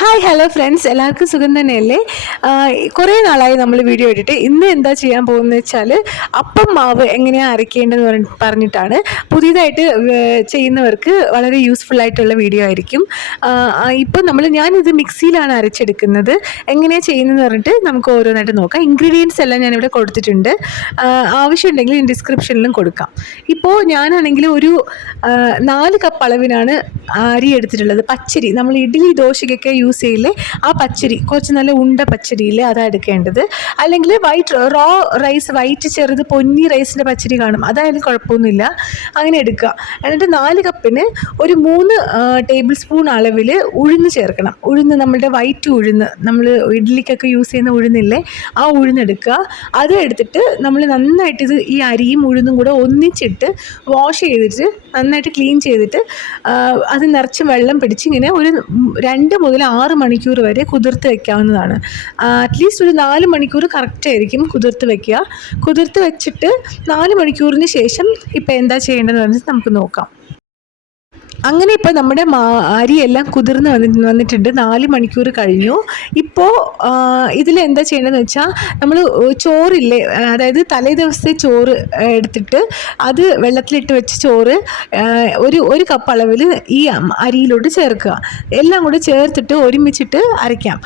Hi hello friends, എല്ലാവർക്കും സുഖം തന്നെയല്ലേ? കുറേ നാളായി നമ്മൾ വീഡിയോ ഇട്ടിട്ട്. ഇന്ന് എന്താ ചെയ്യാൻ പോകുന്നത് വെച്ചാൽ അപ്പം മാവ് എങ്ങനെയാണ് അരയ്ക്കേണ്ടതെന്ന് പറഞ്ഞിട്ടാണ്. പുതിയതായിട്ട് ചെയ്യുന്നവർക്ക് വളരെ യൂസ്ഫുൾ ആയിട്ടുള്ള വീഡിയോ ആയിരിക്കും. ഇപ്പം ഞാനിത് മിക്സിയിലാണ് അരച്ചെടുക്കുന്നത്. എങ്ങനെയാണ് ചെയ്യുന്നതെന്ന് പറഞ്ഞിട്ട് നമുക്ക് ഓരോന്നായിട്ട് നോക്കാം. ഇൻഗ്രീഡിയൻസ് എല്ലാം ഞാനിവിടെ കൊടുത്തിട്ടുണ്ട്. ആവശ്യമുണ്ടെങ്കിൽ ഞാൻ ഡിസ്ക്രിപ്ഷനിലും കൊടുക്കാം. ഇപ്പോൾ ഞാനാണെങ്കിൽ ഒരു 4 കപ്പ് അളവിനാണ് അരി എടുത്തിട്ടുള്ളത്. പച്ചരി, നമ്മൾ ഇഡ്ഡലി ദോശയ്ക്കൊക്കെ യൂസ് ചെയ്യില്ലേ, ആ പച്ചരി, കുറച്ച് നല്ല ഉണ്ട പച്ചരിയില്ലേ, അതാണ് എടുക്കേണ്ടത്. അല്ലെങ്കിൽ റോ റൈസ്, വൈറ്റ് ചെറുത് പൊന്നി റൈസിൻ്റെ പച്ചരി കാണും, അതായാലും കുഴപ്പമൊന്നുമില്ല, അങ്ങനെ എടുക്കുക. എന്നിട്ട് 4 കപ്പിന് ഒരു 3 ടേബിൾ സ്പൂൺ അളവിൽ ഉഴുന്ന് ചേർക്കണം. ഉഴുന്ന്, നമ്മളുടെ വൈറ്റ് ഉഴുന്ന്, നമ്മൾ ഇഡ്ഡലിക്കൊക്കെ യൂസ് ചെയ്യുന്ന ഉഴുന്നില്ലേ, ആ ഉഴുന്നെടുക്കുക. അത് എടുത്തിട്ട് നമ്മൾ നന്നായിട്ട് ഈ അരിയും ഉഴുന്നും കൂടെ ഒന്നിച്ചിട്ട് വാഷ് ചെയ്തിട്ട് നന്നായിട്ട് ക്ലീൻ ചെയ്തിട്ട് അത് നിറച്ച് വെള്ളം പിടിച്ച് ഇങ്ങനെ ഒരു 2 മുതൽ 6 മണിക്കൂർ വരെ കുതിർത്ത് വെക്കാവുന്നതാണ്. അറ്റ്ലീസ്റ്റ് ഒരു 4 മണിക്കൂർ കറക്റ്റായിരിക്കും കുതിർത്ത് വെക്കുക. കുതിർത്ത് വെച്ചിട്ട് 4 മണിക്കൂറിന് ശേഷം ഇപ്പം എന്താ ചെയ്യേണ്ടതെന്ന് പറഞ്ഞിട്ട് നമുക്ക് നോക്കാം. അങ്ങനെ ഇപ്പോൾ നമ്മുടെ അരിയെല്ലാം കുതിർന്ന് വന്നിട്ടുണ്ട്. 4 മണിക്കൂർ കഴിഞ്ഞു. ഇപ്പോൾ ഇതിലെന്താ ചെയ്യേണ്ടതെന്ന് വെച്ചാൽ, നമ്മൾ ചോറില്ലേ, അതായത് തലേ ദിവസത്തെ ചോറ് എടുത്തിട്ട് അത് വെള്ളത്തിലിട്ട് വെച്ച് ചോറ് ഒരു കപ്പ് അളവിൽ ഈ അരിയിലോട്ട് ചേർക്കുക. എല്ലാം കൂടി ചേർത്തിട്ട് ഒരുമിച്ചിട്ട് അരയ്ക്കാം.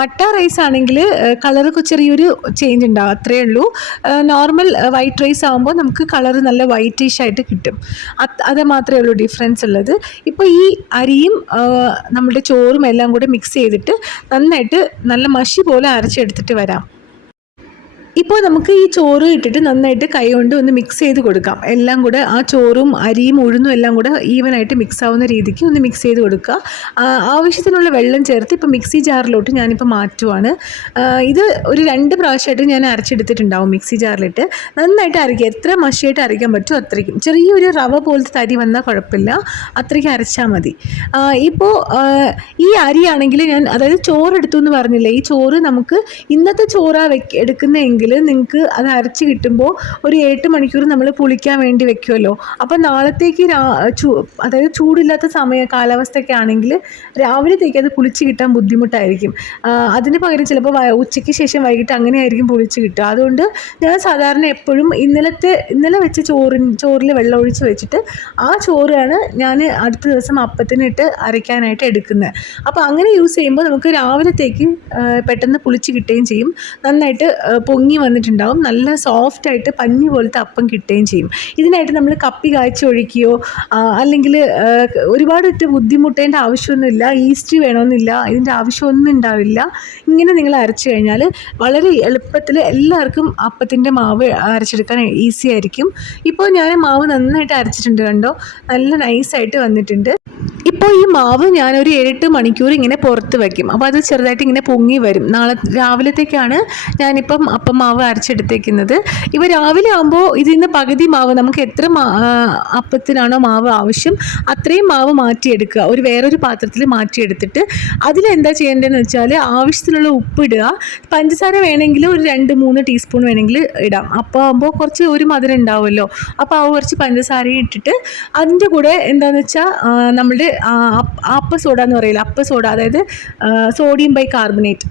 മട്ട റൈസ് ആണെങ്കിൽ കളറ് ചെറിയൊരു ചേഞ്ച് ഉണ്ടാവും, അത്രയേ ഉള്ളൂ. നോർമൽ വൈറ്റ് റൈസ് ആകുമ്പോൾ നമുക്ക് കളറ് നല്ല വൈറ്റിഷ് ആയിട്ട് കിട്ടും. അത് മാത്രമേ ഉള്ളൂ ഡിഫറൻസ് ഉള്ളത്. ഇപ്പോൾ ഈ അരിയും നമ്മുടെ ചോറും എല്ലാം കൂടെ മിക്സ് ചെയ്തിട്ട് നന്നായിട്ട് നല്ല മഷി പോലെ അരച്ചെടുത്തിട്ട് വരാം. ഇപ്പോൾ നമുക്ക് ഈ ചോറ് ഇട്ടിട്ട് നന്നായിട്ട് കൈ കൊണ്ട് ഒന്ന് മിക്സ് ചെയ്ത് കൊടുക്കാം. എല്ലാം കൂടെ ആ ചോറും അരിയും ഉഴുന്നും എല്ലാം കൂടെ ഈവനായിട്ട് മിക്സ് ആവുന്ന രീതിക്ക് ഒന്ന് മിക്സ് ചെയ്ത് കൊടുക്കുക. ആവശ്യത്തിനുള്ള വെള്ളം ചേർത്ത് ഇപ്പോൾ മിക്സി ജാറിലോട്ട് ഞാനിപ്പോൾ മാറ്റുവാണ്. ഇത് ഒരു 2 പ്രാവശ്യമായിട്ട് ഞാൻ അരച്ചെടുത്തിട്ടുണ്ടാവും മിക്സി ജാറിലിട്ട്. നന്നായിട്ട് അരയ്ക്കുക, എത്ര മഷിയായിട്ട് അരയ്ക്കാൻ പറ്റുമോ അത്രയ്ക്കും. ചെറിയൊരു റവ പോലത്തെ തരി വന്നാൽ കുഴപ്പമില്ല, അത്രയ്ക്ക് അരച്ചാൽ മതി. ഇപ്പോൾ ഈ അരിയാണെങ്കിൽ അതായത് ചോറെടുത്തു എന്ന് പറഞ്ഞില്ലേ, ഈ ചോറ് നമുക്ക് ഇന്നത്തെ ചോറാണ് എടുക്കുന്നതെങ്കിൽ നിങ്ങൾക്ക് അത് അരച്ച് കിട്ടുമ്പോൾ ഒരു 8 മണിക്കൂർ നമ്മൾ പുളിക്കാൻ വേണ്ടി വെക്കുമല്ലോ. അപ്പോൾ നാളത്തേക്ക് അതായത് ചൂടില്ലാത്ത കാലാവസ്ഥയൊക്കെ ആണെങ്കിൽ രാവിലത്തേക്ക് അത് പുളിച്ച് കിട്ടാൻ ബുദ്ധിമുട്ടായിരിക്കും. അതിന് പകരം ചിലപ്പോൾ ഉച്ചയ്ക്ക് ശേഷം വൈകിട്ട് അങ്ങനെ ആയിരിക്കും പുളിച്ച് കിട്ടുക. അതുകൊണ്ട് ഞാൻ സാധാരണ എപ്പോഴും ഇന്നലെ വെച്ച ചോറിൽ വെള്ളം ഒഴിച്ച് വെച്ചിട്ട് ആ ചോറാണ് ഞാൻ അടുത്ത ദിവസം അപ്പത്തിനിട്ട് അരയ്ക്കാനായിട്ട് എടുക്കുന്നത്. അപ്പോൾ അങ്ങനെ യൂസ് ചെയ്യുമ്പോൾ നമുക്ക് രാവിലത്തേക്ക് പെട്ടെന്ന് പുളിച്ച് കിട്ടുകയും ചെയ്യും, നന്നായിട്ട് പൊങ്ങി വന്നിട്ടുണ്ടാവും, നല്ല സോഫ്റ്റായിട്ട് പഞ്ഞി പോലത്തെ അപ്പം കിട്ടുകയും ചെയ്യും. ഇതിനായിട്ട് നമ്മൾ കപ്പി കാച്ചി ഒഴിക്കുകയോ അല്ലെങ്കിൽ ഒരുപാട് ഇട്ട് ബുദ്ധിമുട്ടേണ്ട ആവശ്യമൊന്നുമില്ല. ഈസ്റ്റ് വേണമെന്നില്ല, ഇതിൻ്റെ ആവശ്യമൊന്നും ഉണ്ടാവില്ല. ഇങ്ങനെ നിങ്ങൾ അരച്ച് കഴിഞ്ഞാൽ വളരെ എളുപ്പത്തിൽ എല്ലാവർക്കും അപ്പത്തിൻ്റെ മാവ് അരച്ചെടുക്കാൻ ഈസി ആയിരിക്കും. ഇപ്പോൾ ഞാൻ മാവ് നന്നായിട്ട് അരച്ചിട്ടുണ്ട്, കണ്ടോ, നല്ല നൈസായിട്ട് വന്നിട്ടുണ്ട്. ഇപ്പോൾ ഈ മാവ് ഞാനൊരു 7-8 മണിക്കൂർ ഇങ്ങനെ പുറത്ത് വയ്ക്കും. അപ്പോൾ അത് ചെറുതായിട്ട് ഇങ്ങനെ പൊങ്ങി വരും. നാളെ രാവിലത്തേക്കാണ് ഞാനിപ്പം അപ്പം മാവ് അരച്ചെടുത്തേക്കുന്നത്. ഇപ്പോൾ രാവിലെ ആകുമ്പോൾ ഇതിൽ നിന്ന് പകുതി മാവ്, നമുക്ക് എത്ര അപ്പത്തിനാണോ മാവ് ആവശ്യം അത്രയും മാവ് മാറ്റിയെടുക്കുക. വേറൊരു പാത്രത്തിൽ മാറ്റിയെടുത്തിട്ട് അതിലെന്താ ചെയ്യേണ്ടതെന്ന് വെച്ചാൽ, ആവശ്യത്തിനുള്ള ഉപ്പ് ഇടുക. പഞ്ചസാര വേണമെങ്കിൽ ഒരു 2-3 ടീസ്പൂൺ വേണമെങ്കിൽ ഇടാം. അപ്പോൾ ആകുമ്പോൾ കുറച്ച് ഒരു മധുരം ഉണ്ടാവുമല്ലോ. അപ്പോൾ കുറച്ച് പഞ്ചസാരയും ഇട്ടിട്ട് അതിൻ്റെ കൂടെ എന്താണെന്ന് വെച്ചാൽ നമ്മളുടെ അപ്പ സോഡ എന്ന് പറയില്ല, അപ്പ സോഡ, അതായത് സോഡിയം ബൈകാർബണേറ്റ്,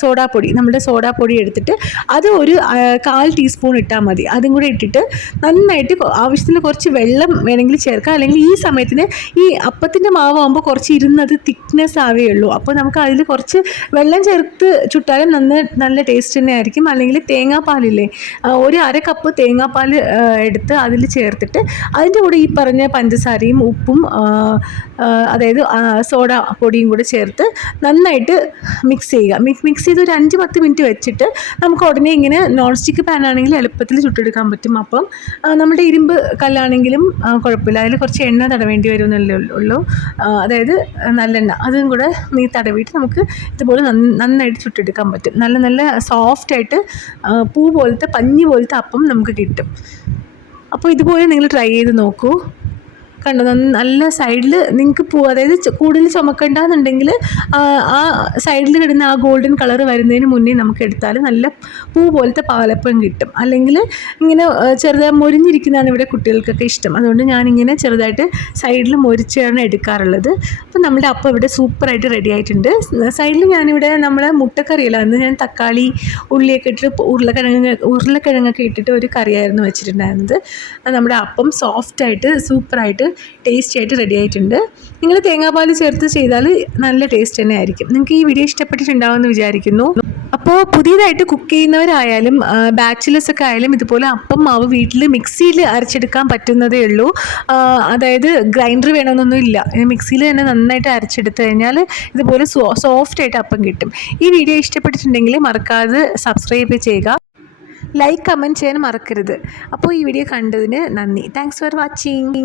സോഡാപ്പൊടി, നമ്മുടെ സോഡാപ്പൊടി എടുത്തിട്ട് അത് ഒരു 1/4 ടീസ്പൂൺ ഇട്ടാൽ മതി. അതും കൂടെ ഇട്ടിട്ട് നന്നായിട്ട് ആവശ്യത്തിന് കുറച്ച് വെള്ളം വേണമെങ്കിൽ ചേർക്കാം. അല്ലെങ്കിൽ ഈ സമയത്തിന് ഈ അപ്പത്തിൻ്റെ മാവാകുമ്പോൾ കുറച്ച് ഇരുന്നത് തിക്നെസ് ആവുകയുള്ളൂ. അപ്പോൾ നമുക്ക് അതിൽ കുറച്ച് വെള്ളം ചേർത്ത് ചുട്ടാലും നല്ല ടേസ്റ്റ് തന്നെ ആയിരിക്കും. അല്ലെങ്കിൽ തേങ്ങാപ്പാലില്ലേ, ഒരു 1/2 കപ്പ് തേങ്ങാപ്പാൽ എടുത്ത് അതിൽ ചേർത്തിട്ട് അതിൻ്റെ കൂടെ ഈ പറഞ്ഞ പഞ്ചസാരയും ഉപ്പും അതായത് സോഡ പൊടിയും കൂടെ ചേർത്ത് നന്നായിട്ട് മിക്സ് ചെയ്യുക. മിക്സ് ചെയ്ത് ഒരു 5-10 മിനിറ്റ് വെച്ചിട്ട് നമുക്ക് ഉടനെ ഇങ്ങനെ നോൺ സ്റ്റിക്ക് പാൻ ആണെങ്കിൽ എളുപ്പത്തിൽ ചുട്ടെടുക്കാൻ പറ്റും. അപ്പം നമ്മുടെ ഇരുമ്പ് കല്ലാണെങ്കിലും കുഴപ്പമില്ല, അതിൽ കുറച്ച് എണ്ണ തടവേണ്ടി വരുമെന്നല്ലേ ഉള്ളൂ, അതായത് നല്ലെണ്ണ, അതും കൂടെ തടവിയിട്ട് നമുക്ക് ഇതുപോലെ നന്നായിട്ട് ചുട്ടെടുക്കാൻ പറ്റും. നല്ല സോഫ്റ്റായിട്ട് പൂ പോലത്തെ പഞ്ഞി പോലത്തെ അപ്പം നമുക്ക് കിട്ടും. അപ്പോൾ ഇതുപോലെ നിങ്ങൾ ട്രൈ ചെയ്ത് നോക്കൂ. കണ്ടോ, നല്ല സൈഡിൽ നിങ്ങൾക്ക് അതായത് കൂടുതൽ ചുമക്കണ്ടെന്നുണ്ടെങ്കിൽ ആ സൈഡിൽ കിടന്ന ആ ഗോൾഡൻ കളർ വരുന്നതിന് മുന്നേ നമുക്ക് എടുത്താൽ നല്ല പൂ പോലത്തെ പാലപ്പം കിട്ടും. അല്ലെങ്കിൽ ഇങ്ങനെ ചെറുതായി മൊരിഞ്ഞിരിക്കുന്നതാണ് ഇവിടെ കുട്ടികൾക്കൊക്കെ ഇഷ്ടം. അതുകൊണ്ട് ഞാനിങ്ങനെ ചെറുതായിട്ട് സൈഡിൽ മൊരിച്ചാണ് എടുക്കാറുള്ളത്. അപ്പം നമ്മുടെ അപ്പം ഇവിടെ സൂപ്പറായിട്ട് റെഡി ആയിട്ടുണ്ട്. സൈഡിൽ ഞാനിവിടെ നമ്മളെ മുട്ടക്കറിയല്ല, അന്ന് ഞാൻ തക്കാളി ഉള്ളിയൊക്കെ ഇട്ടിട്ട് ഉരുളക്കിഴങ്ങൊക്കെ ഇട്ടിട്ട് ഒരു കറിയായിരുന്നു വെച്ചിട്ടുണ്ടായിരുന്നത്. നമ്മുടെ അപ്പം സോഫ്റ്റായിട്ട് സൂപ്പറായിട്ട് ടേസ്റ്റി ആയിട്ട് റെഡി ആയിട്ടുണ്ട്. നിങ്ങൾ തേങ്ങാപ്പാൽ ചേർത്ത് ചെയ്താൽ നല്ല ടേസ്റ്റ് തന്നെ ആയിരിക്കും. നിങ്ങൾക്ക് ഈ വീഡിയോ ഇഷ്ടപ്പെട്ടിട്ടുണ്ടാവുമെന്ന് വിചാരിക്കുന്നു. അപ്പോൾ പുതിയതായിട്ട് കുക്ക് ചെയ്യുന്നവരായാലും ബാച്ചിലേഴ്സ് ഒക്കെ ആയാലും ഇതുപോലെ അപ്പം മാവ് വീട്ടിൽ മിക്സിയിൽ അരച്ചെടുക്കാൻ പറ്റുന്നതേ ഉള്ളൂ. അതായത് ഗ്രൈൻഡർ വേണമെന്നൊന്നും ഇല്ല. മിക്സിയിൽ തന്നെ നന്നായിട്ട് അരച്ചെടുത്ത് കഴിഞ്ഞാൽ ഇതുപോലെ സോഫ്റ്റായിട്ട് അപ്പം കിട്ടും. ഈ വീഡിയോ ഇഷ്ടപ്പെട്ടിട്ടുണ്ടെങ്കിൽ മറക്കാതെ സബ്സ്ക്രൈബ് ചെയ്യുക, ലൈക്ക് കമൻറ്റ് ചെയ്യാൻ മറക്കരുത്. അപ്പോൾ ഈ വീഡിയോ കണ്ടതിന് നന്ദി. Thanks for watching.